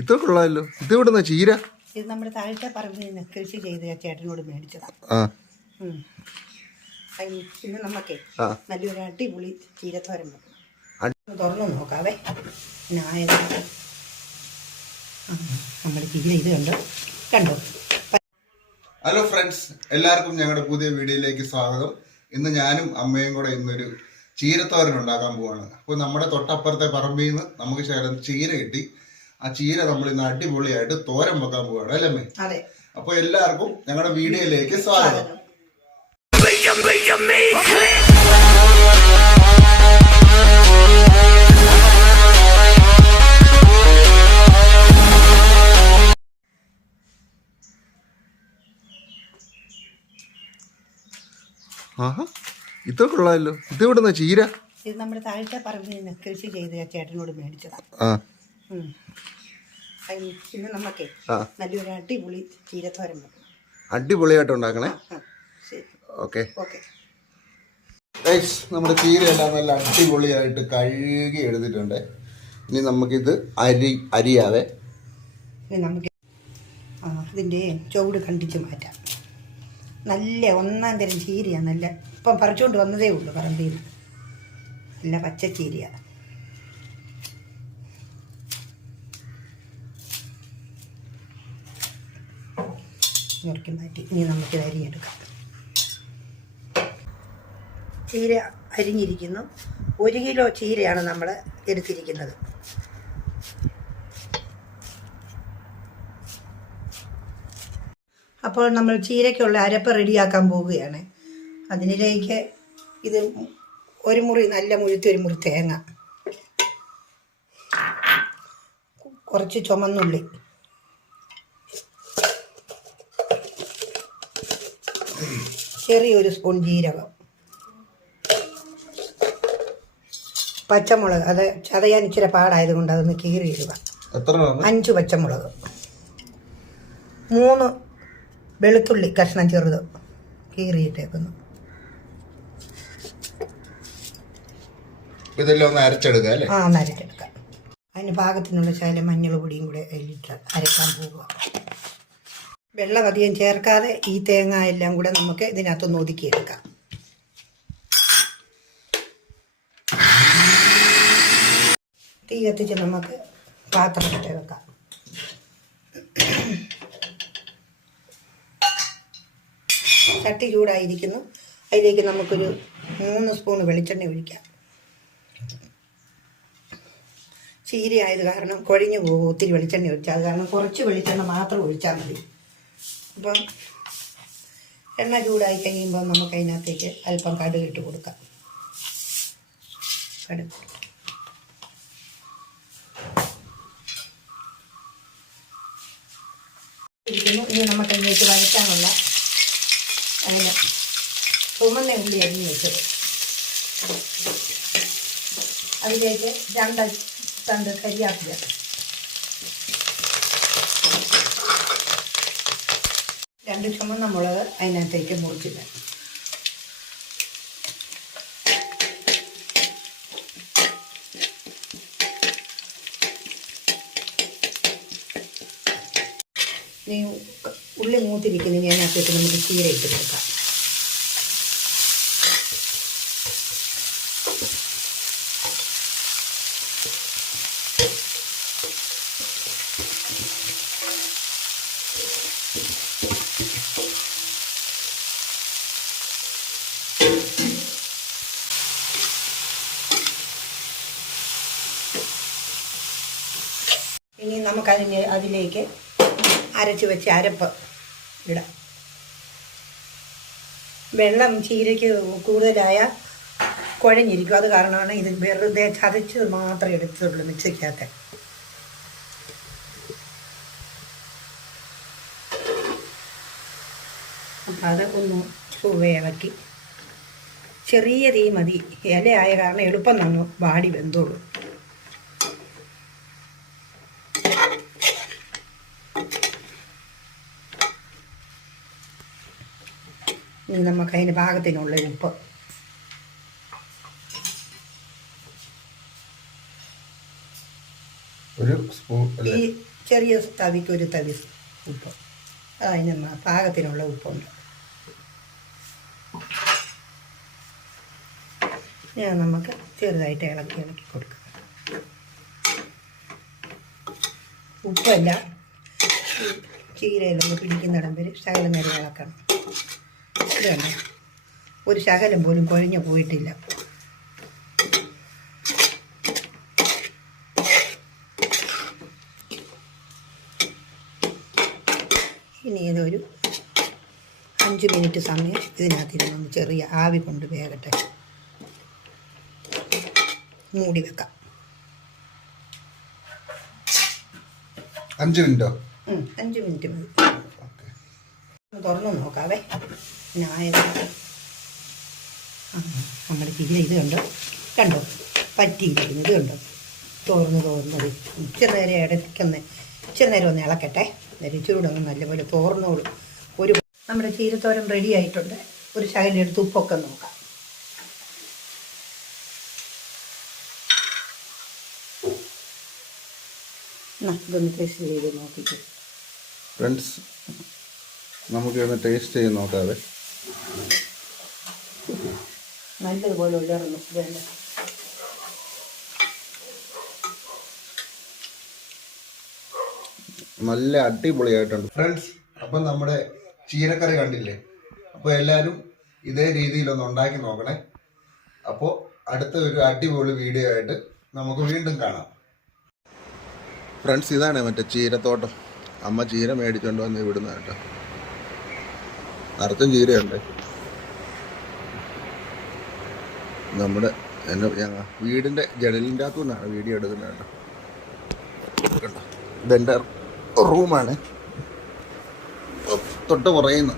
ഇതൊക്കെ ഉള്ളതല്ലോ. ഇത് ഇവിടുന്ന ചീര? ഇത് നമ്മുടെ താഴത്തെ പറമ്പിൽ നിന്ന് കൃഷി ചെയ്ത് ചേട്ടനോട് മേടിച്ചതാണ്. പിന്നെ നമുക്കേ നല്ലൊരു അടിപൊളി ചീരത്തോരൻ തുറന്നു നോക്കാവേ. നമ്മുടെ ചീര ഇത് കണ്ടോ. ഹലോ ഫ്രണ്ട്സ്, എല്ലാവർക്കും ഞങ്ങളുടെ പുതിയ വീഡിയോയിലേക്ക് സ്വാഗതം. ഇന്ന് ഞാനും അമ്മയും കൂടെ ഇന്നൊരു ചീരത്തോരൻ ഉണ്ടാക്കാൻ പോവാണ്. അപ്പോൾ നമ്മുടെ തൊട്ടപ്പുറത്തെ പറമ്പിൽ നിന്ന് നമുക്ക് ശകലം ചീര കിട്ടി. ആ ചീര നമ്മൾ ഇന്ന് അടിപൊളിയായിട്ട് തോരൻ വെക്കാൻ പോവാണ്, അല്ലേ അമ്മേ? അതെ. അപ്പോൾ എല്ലാവർക്കും ഞങ്ങളുടെ വീഡിയോയിലേക്ക് സ്വാഗതം. ആഹാ, ഇതൊക്കെ ഉള്ളതല്ലോ. ഇത് ഇവിടുന്ന ചീര? ഇത് നമ്മുടെ താഴത്തെ പറമ്പിൽ നിന്ന് കൃഷി ചെയ്ത് ചേട്ടനോട് മേടിച്ചതാണ്. പിന്നെ നമുക്കേ നല്ലൊരു അടിപൊളി ചീരത്തോരൻ അടിപൊളിയായിട്ട് ഉണ്ടാക്കണേ. ഓക്കെ. നമ്മുടെ ചീരയെല്ലാം നല്ല അടിപൊളിയായിട്ട് കഴുകി എടുത്തിട്ടുണ്ട്. ഇനി നമുക്കിത് അരിയാവേ. ഇനി നമുക്ക് ഇതിൻ്റെ ചുവട് കണ്ടിച്ച് മാറ്റാം. നല്ല ഒന്നാം തരം ചീരയാണ്. നല്ല ഇപ്പം പറിച്ചുകൊണ്ട് വന്നതേ ഉള്ളൂ പറമ്പിൽ നിന്ന്. നല്ല പച്ചച്ചീരയാണ്. നുറുക്കി മാറ്റി ഇനി നമുക്കിത് അരിഞ്ഞെടുക്കാം. ചീര അരിഞ്ഞിരിക്കുന്നു. 1 കിലോ ചീരയാണ് നമ്മൾ എടുത്തിരിക്കുന്നത്. അപ്പോൾ നമ്മൾ ചീരയ്ക്കുള്ള അരപ്പ് റെഡിയാക്കാൻ പോവുകയാണ്. അതിനിലേക്ക് ഇത് ഒരു മുറി നല്ല മുഴുത്ത ഒരു മുറി തേങ്ങ, കുറച്ച് ചുമന്നുള്ളി, ചെറിയൊരു സ്പൂൺ ജീരകം, പച്ചമുളക്. അത് ചതയാൻ ഇച്ചിരി പാടായതുകൊണ്ട് അതൊന്ന് കീറിയിടുക. 5 പച്ചമുളക്, 3 വെളുത്തുള്ളി കഷ്ണം ചെറുത് കീറിയിട്ടേക്കുന്നു. ഇതെല്ലാം ഒന്ന് അരച്ചെടുക്കുക അല്ലേ? ഒന്ന് അരച്ചെടുക്കാം. അതിന് പാകത്തിനുള്ള ശകലം മഞ്ഞൾ പൊടിയും കൂടെ അതിലിട്ട് അരക്കാൻ പോവുക. വെള്ളം അധികം ചേർക്കാതെ ഈ തേങ്ങ എല്ലാം കൂടെ നമുക്ക് ഇതിനകത്തൊന്ന് ഒതുക്കിയെടുക്കാം. തീ കത്തിച്ച് നമുക്ക് പാത്രത്തിട്ട് വെക്കാം. ചട്ടി ചൂടായിരിക്കുന്നു. അതിലേക്ക് നമുക്കൊരു 3 സ്പൂൺ വെളിച്ചെണ്ണ ഒഴിക്കാം. ചീര ആയത് കാരണം കുഴഞ്ഞു പോകും ഒത്തിരി വെളിച്ചെണ്ണ ഒഴിച്ചാൽ. അത് കാരണം കുറച്ച് വെളിച്ചെണ്ണ മാത്രം ഒഴിച്ചാൽ മതി. അപ്പം എണ്ണ ചൂടായി കഴിയുമ്പോൾ നമുക്ക് അതിനകത്തേക്ക് അല്പം കടുക് ഇട്ട് കൊടുക്കാം. കടുക് ഇരിക്കുന്നു. ഇനി നമുക്ക് അതിലേക്ക് വഴറ്റാനുള്ള അതിന് ചുമന്ന ഉള്ളി അരിഞ്ഞ് വെച്ചത്, അതിലേക്ക് 2 തണ്ട് കരിയാപ്പില, 2 ചുമന്ന മുളക് അതിനകത്തേക്ക് മുറിച്ചിട്ട്, ഇനി ഉള്ളി മൂത്തിരിക്കുന്ന അതിനകത്തേക്ക് നമുക്ക് ചീര ഇട്ട് കൊടുക്കാം. ഇനി അതിലേക്ക് അരച്ച് വെച്ച് അരപ്പ് ഇടാം. വെള്ളം ചീരയ്ക്ക് കൂടുതലായ കുഴഞ്ഞിരിക്കും. അത് കാരണമാണ് ഇത് വെറുതെ ചതച്ച് മാത്രമേ എടുത്തുള്ളൂ മിക്സിക്കകത്ത്. അപ്പം അത് ഒന്ന് ഇളക്കി ചെറിയ തീ മതി. ഇലയായ കാരണം എളുപ്പം നന്നു വാടി വെന്തോളൂ. ഇനി നമുക്ക് അതിന് പാകത്തിനുള്ള ഉപ്പ്, ഒരു സ്പൂൺ അല്ലേ? ഈ ചെറിയ തവിക്ക് ഒരു തവി ഉപ്പ്, അതിന് പാകത്തിനുള്ള ഉപ്പുണ്ട്. ഞാൻ നമുക്ക് ചെറുതായിട്ട് ഇളക്കി കൊടുക്കാം. ഉപ്പല്ല, ചീരയിലൊന്ന് പിടിക്കുന്നിടം വരെ ശകലം നേരം ഇളക്കണം. ഇതുണ്ട്, ഒരു ശകലം പോലും കുഴഞ്ഞു പോയിട്ടില്ല. ഇനി ഇതൊരു 5 മിനിറ്റ് സമയം ഇതിനകത്തിരുന്നൊന്ന് ചെറിയ ആവി കൊണ്ട് വേകട്ടെ. മൂടി വെക്കാം. 5 മിനിറ്റോ? 5 മിനിറ്റ് മതി. ഓക്കെ, തുറന്നു നോക്കാവേ. നമ്മുടെ ചീര ഇത് കണ്ടോ പറ്റിയിരിക്കുന്നു. ഇത് കണ്ടോ തോർന്നത്. ഇച്ചിരി നേരം ഇച്ചിരി നേരം ഒന്ന് ഇളക്കട്ടെ. ചൂടൊന്നും നല്ലപോലെ തോർന്നോളൂ. നമ്മുടെ ചീരത്തോരൻ റെഡി ആയിട്ടുണ്ട്. ഒരു ശകലം എടുത്ത് ഉപ്പൊക്കെ നോക്കാം. ഇതൊന്ന് ടേസ്റ്റ് ചെയ്ത് നോക്കിയിട്ട് ഫ്രണ്ട്സ്, നമുക്ക് ഒന്ന് ടേസ്റ്റ് ചെയ്ത് നോക്കാവേ. നല്ലതുപോലെ ഉലർന്നു. വേണ്ട, നല്ല അടിപൊളിയായിട്ടുണ്ട് ഫ്രണ്ട്സ്. അപ്പം നമ്മുടെ ചീരക്കറി കണ്ടില്ലേ? അപ്പോൾ എല്ലാവരും ഇതേ രീതിയിലൊന്ന് ഉണ്ടാക്കി നോക്കണേ. അപ്പോൾ അടുത്ത ഒരു അടിപൊളി വീഡിയോ ആയിട്ട് നമുക്ക് വീണ്ടും കാണാം. ഫ്രണ്ട്സ്, ഇതാണ് മറ്റേ ചീരത്തോട്ടം. അമ്മ ചീര മേടിച്ചുകൊണ്ട് വന്ന് ഇവിടുന്ന് കേട്ടോ. നിറച്ചും ചീരയുണ്ട്. നമ്മുടെ വീടിൻ്റെ ജനലിൻ്റെ അകത്തു നിന്നാണ് വീഡിയോ എടുക്കുന്നത് കേട്ടോ. കണ്ടോ, ഇതെൻ്റെ റൂമാണ്. തൊട്ട് പുറയുന്നു.